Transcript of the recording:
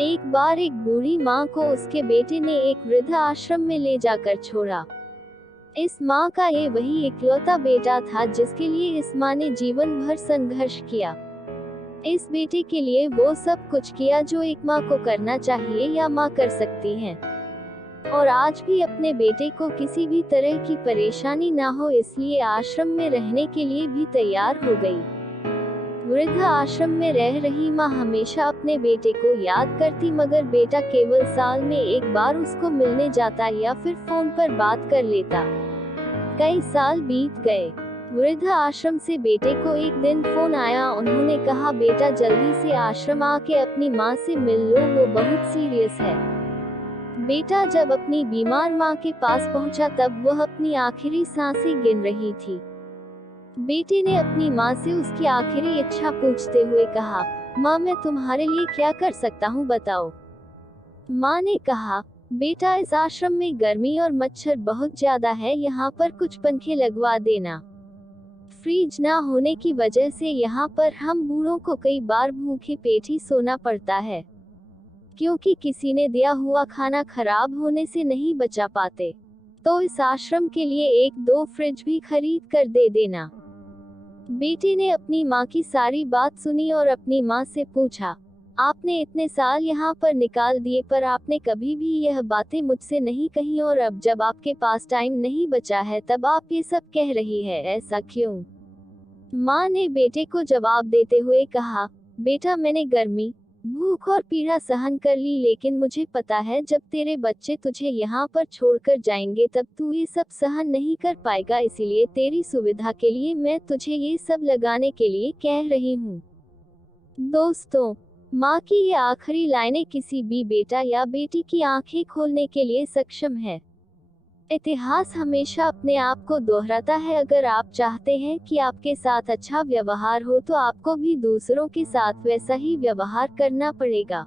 एक बार एक बूढ़ी माँ को उसके बेटे ने एक वृद्ध आश्रम में ले जाकर छोड़ा। इस माँ का ये वही इकलौता बेटा था जिसके लिए इस माँ ने जीवन भर संघर्ष किया। इस बेटे के लिए वो सब कुछ किया जो एक माँ को करना चाहिए या माँ कर सकती है। और आज भी अपने बेटे को किसी भी तरह की परेशानी ना हो इसलिए आश्रम में रहने के लिए भी तैयार हो गई। वृद्ध आश्रम में रह रही माँ हमेशा अपने बेटे को याद करती मगर बेटा केवल साल में एक बार उसको मिलने जाता या फिर फोन पर बात कर लेता। कई साल बीत गए। वृद्ध आश्रम से बेटे को एक दिन फोन आया। उन्होंने कहा, बेटा जल्दी से आश्रम आके अपनी माँ से मिल लो, वो बहुत सीरियस है। बेटा जब अपनी बीमार माँ के पास पहुंचा तब वह अपनी आखिरी सांसें गिन रही थी। बेटे ने अपनी माँ से उसकी आखिरी इच्छा पूछते हुए कहा, माँ मैं तुम्हारे लिए क्या कर सकता हूँ बताओ। माँ ने कहा, बेटा इस आश्रम में गर्मी और मच्छर बहुत ज्यादा है, यहाँ पर कुछ पंखे लगवा देना। फ्रिज ना होने की वजह से यहाँ पर हम बूढ़ों को कई बार भूखे पेट ही सोना पड़ता है, क्योंकि किसी ने दिया हुआ खाना खराब होने से नहीं बचा पाते। तो इस आश्रम के लिए 1-2 फ्रिज भी खरीद कर दे देना। बेटे ने अपनी माँ की सारी बात सुनी और अपनी माँ से पूछा, आपने इतने साल यहाँ पर निकाल दिए पर आपने कभी भी यह बातें मुझसे नहीं कही और अब जब आपके पास टाइम नहीं बचा है तब आप ये सब कह रही है, ऐसा क्यों? माँ ने बेटे को जवाब देते हुए कहा, बेटा मैंने गर्मी, भूख और पीड़ा सहन कर ली लेकिन मुझे पता है जब तेरे बच्चे तुझे यहाँ पर छोड़कर जाएंगे तब तू ये सब सहन नहीं कर पाएगा, इसीलिए तेरी सुविधा के लिए मैं तुझे ये सब लगाने के लिए कह रही हूँ। दोस्तों, माँ की ये आखिरी लाइनें किसी भी बेटा या बेटी की आंखें खोलने के लिए सक्षम है। इतिहास हमेशा अपने आप को दोहराता है। अगर आप चाहते हैं कि आपके साथ अच्छा व्यवहार हो तो आपको भी दूसरों के साथ वैसा ही व्यवहार करना पड़ेगा।